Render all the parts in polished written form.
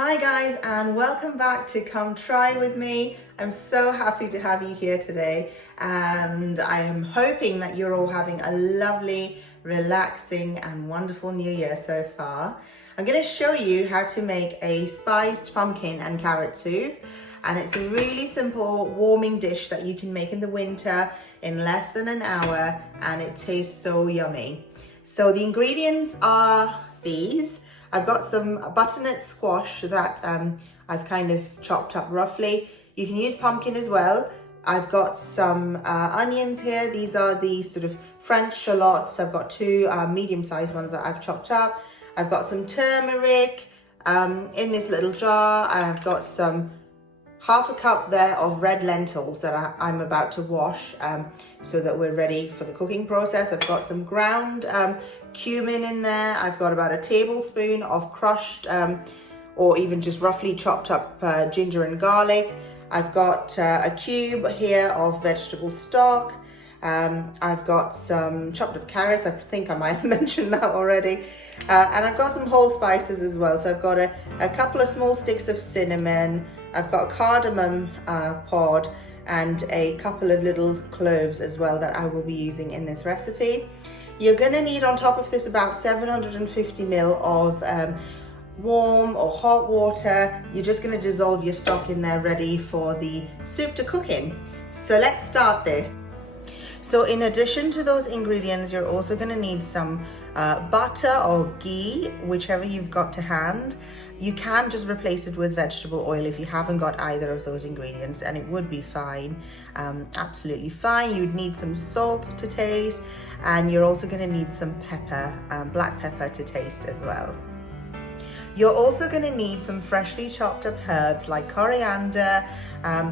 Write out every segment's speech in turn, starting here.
Hi guys, and welcome back to Come Try With Me. I'm so happy to have you here today, and I am hoping that you're all having a lovely, relaxing and wonderful new year so far. I'm going to show you how to make a spiced pumpkin and carrot soup, and it's a really simple warming dish that you can make in the winter in less than an hour, and it tastes so yummy. So the ingredients are these. I've got some butternut squash that I've kind of chopped up roughly. You can use pumpkin as well. I've got some onions here. These are the sort of French shallots. I've got two medium-sized ones that I've chopped up. I've got some turmeric in this little jar, and I've got some half a cup there of red lentils that I'm about to wash so that we're ready for the cooking process. I've got some ground cumin in there. I've got about a tablespoon of crushed or even just roughly chopped up ginger and garlic. I've got a cube here of vegetable stock. I've got some chopped up carrots. I think I might have mentioned that already. And I've got some whole spices as well. So I've got a couple of small sticks of cinnamon. I've got a cardamom pod and a couple of little cloves as well that I will be using in this recipe. You're going to need on top of this about 750 ml of warm or hot water. You're just going to dissolve your stock in there ready for the soup to cook in. So let's start this. So in addition to those ingredients, you're also going to need some butter or ghee, whichever you've got to hand. You can just replace it with vegetable oil if you haven't got either of those ingredients, and it would be fine, absolutely fine. You'd need some salt to taste, and you're also going to need some pepper, black pepper to taste as well. You're also going to need some freshly chopped up herbs like coriander,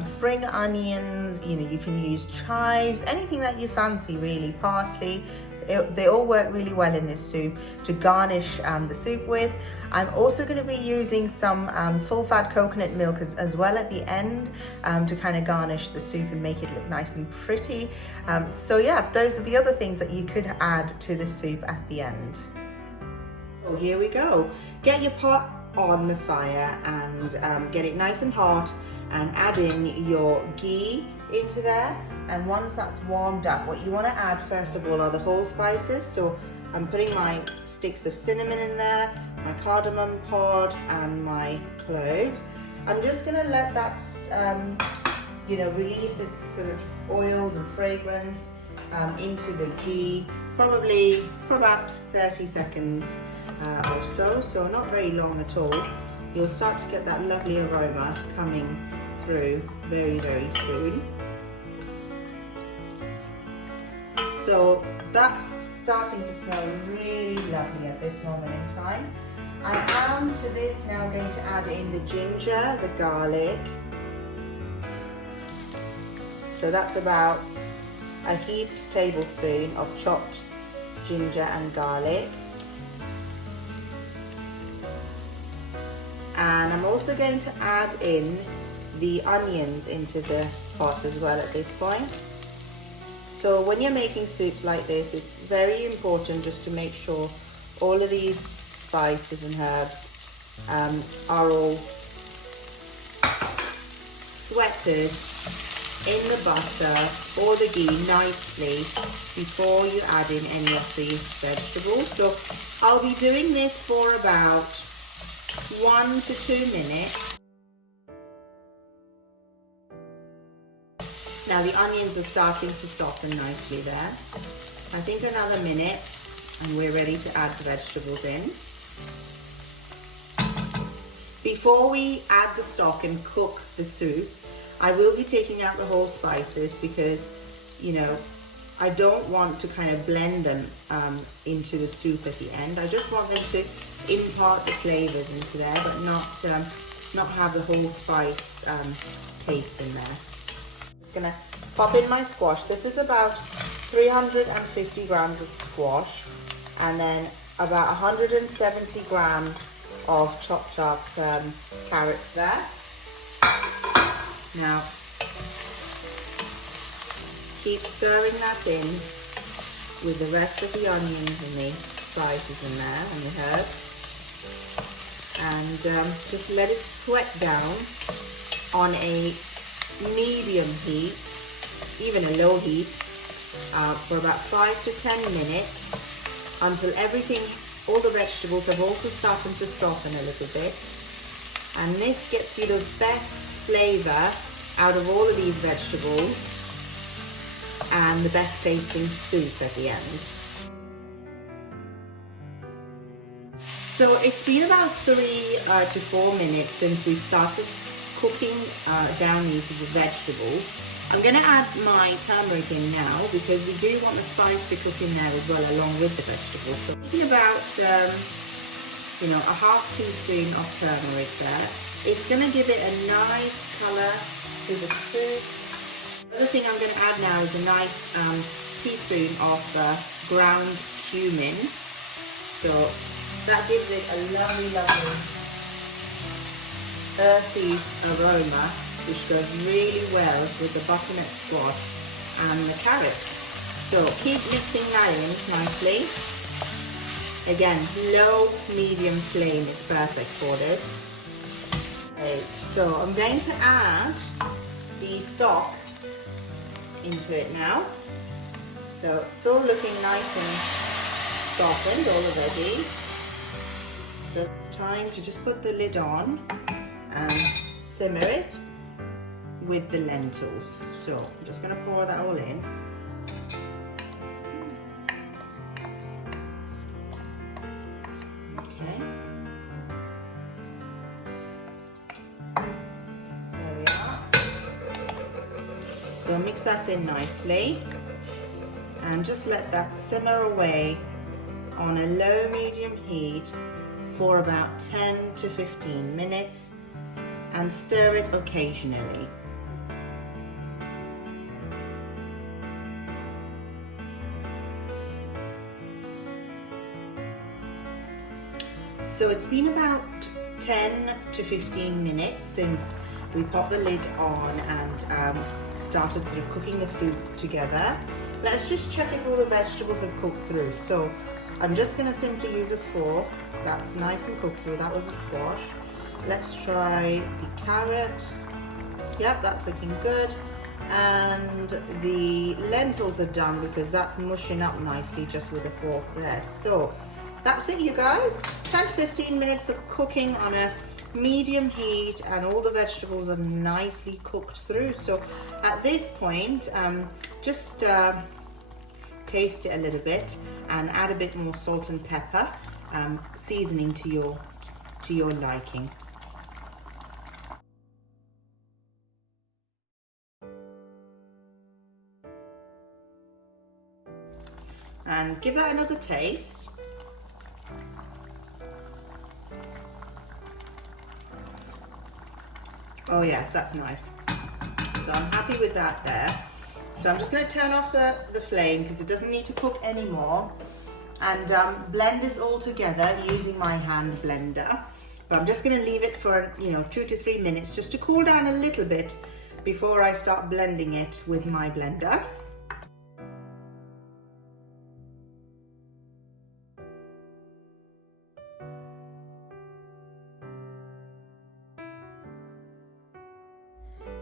spring onions, you can use chives, anything that you fancy really, parsley. They all work really well in this soup to garnish the soup with. I'm also going to be using some full-fat coconut milk as well at the end to kind of garnish the soup and make it look nice and pretty. So yeah, those are the other things that you could add to the soup at the end. Oh, here we go. Get your pot on the fire and get it nice and hot, and add in your ghee into there. And once that's warmed up, what you want to add first of all are the whole spices. So I'm putting my sticks of cinnamon in there, my cardamom pod and my cloves. I'm just going to let that release its sort of oils and fragrance into the ghee, probably for about 30 seconds or so not very long at all. You'll start to get that lovely aroma coming through very, very soon. So that's starting to smell really lovely at this moment in time. I am to this now going to add in the ginger, the garlic. So that's about a heaped tablespoon of chopped ginger and garlic. And I'm also going to add in the onions into the pot as well at this point. So when you're making soups like this, it's very important just to make sure all of these spices and herbs are all sweated in the butter or the ghee nicely before you add in any of the vegetables. So I'll be doing this for about 1 to 2 minutes. Now the onions are starting to soften nicely there. I think another minute and we're ready to add the vegetables in. Before we add the stock and cook the soup, I will be taking out the whole spices because, I don't want to kind of blend them into the soup at the end. I just want them to impart the flavors into there, but not have the whole spice taste in there. Just gonna pop in my squash. This is about 350 grams of squash, and then about 170 grams of chopped up carrots there. Now keep stirring that in with the rest of the onions and the spices in there and the herbs. and just let it sweat down on a medium heat, even a low heat, for about 5 to 10 minutes until everything, all the vegetables have also started to soften a little bit. And this gets you the best flavor out of all of these vegetables and the best tasting soup at the end. So it's been about 3 to 4 minutes since we've started cooking down these vegetables. I'm going to add my turmeric in now because we do want the spice to cook in there as well along with the vegetables. So thinking about you know, a ½ teaspoon of turmeric there. It's going to give it a nice colour to the soup. The other thing I'm going to add now is a nice teaspoon of ground cumin. So that gives it a lovely, lovely earthy aroma, which goes really well with the butternut squash and the carrots. So keep mixing that in nicely. Again, low, medium flame is perfect for this. Okay, so I'm going to add the stock into it now. So it's all looking nice and softened already. So it's time to just put the lid on and simmer it with the lentils. So I'm just going to pour that all in. Okay. There we are. So mix that in nicely and just let that simmer away on a low medium heat for about 10 to 15 minutes and stir it occasionally. So it's been about 10 to 15 minutes since we popped the lid on and started sort of cooking the soup together. Let's just check if all the vegetables have cooked through. So I'm just going to simply use a fork. That's nice and cooked through. That was a squash. Let's try the carrot. Yep, that's looking good. And the lentils are done because that's mushing up nicely just with a fork there. So that's it, you guys. 10 to 15 minutes of cooking on a medium heat and all the vegetables are nicely cooked through. So at this point, just taste it a little bit and add a bit more salt and pepper, seasoning to your liking. And give that another taste. Oh yes, that's nice. So I'm happy with that there. So I'm just going to turn off the flame because it doesn't need to cook anymore, and blend this all together using my hand blender. But I'm just going to leave it for 2 to 3 minutes just to cool down a little bit before I start blending it with my blender.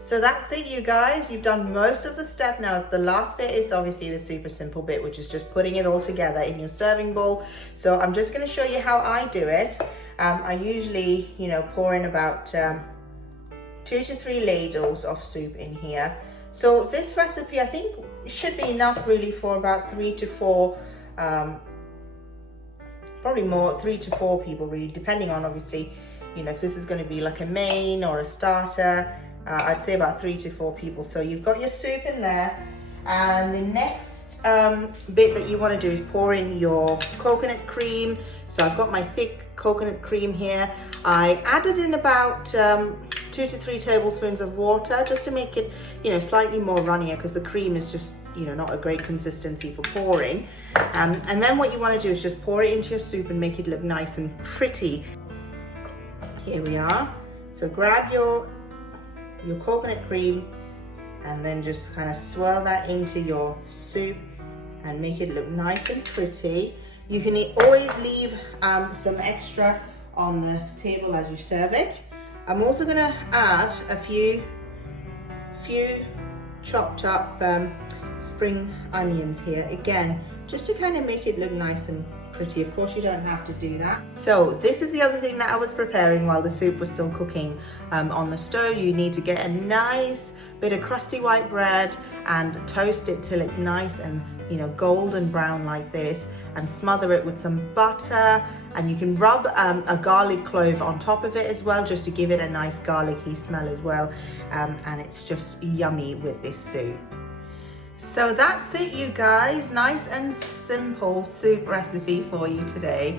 So that's it, you guys. You've done most of the step now. The last bit is obviously the super simple bit, which is just putting it all together in your serving bowl. So I'm just going to show you how I do it. I usually, pour in about 2 to 3 ladles of soup in here. So this recipe, I think, should be enough really for about 3 to 4, probably more, 3 to 4 people really, depending on obviously, if this is going to be like a main or a starter. I'd say about 3 to 4 people. So you've got your soup in there, and the next bit that you want to do is pour in your coconut cream. So I've got my thick coconut cream here. I added in about 2 to 3 tablespoons of water just to make it, slightly more runnier, because the cream is just, not a great consistency for pouring. And then what you want to do is just pour it into your soup and make it look nice and pretty. Here we are. So grab your coconut cream and then just kind of swirl that into your soup and make it look nice and pretty. You can always leave some extra on the table as you serve it. I'm also going to add a few chopped up spring onions here, again, just to kind of make it look nice and pretty. Of course, you don't have to do that. So this is the other thing that I was preparing while the soup was still cooking on the stove. You need to get a nice bit of crusty white bread and toast it till it's nice and, you know, golden brown like this, and smother it with some butter, and you can rub a garlic clove on top of it as well, just to give it a nice garlicky smell as well, and it's just yummy with this soup. So that's it, you guys. Nice and simple soup recipe for you today.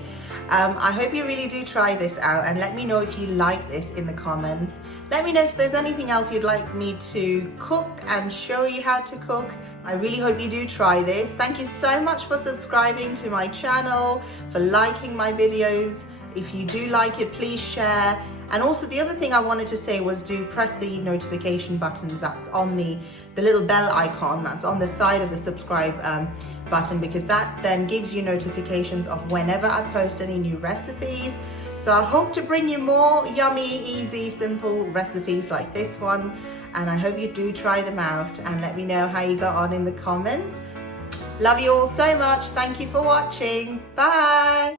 I hope you really do try this out, and let me know if you like this in the comments. Let me know if there's anything else you'd like me to cook and show you how to cook. I really hope you do try this. Thank you so much for subscribing to my channel, for liking my videos. If you do like it, please share. And also the other thing I wanted to say was do press the notification buttons that's on the little bell icon that's on the side of the subscribe button, because that then gives you notifications of whenever I post any new recipes. So I hope to bring you more yummy, easy, simple recipes like this one. And I hope you do try them out and let me know how you got on in the comments. Love you all so much. Thank you for watching. Bye.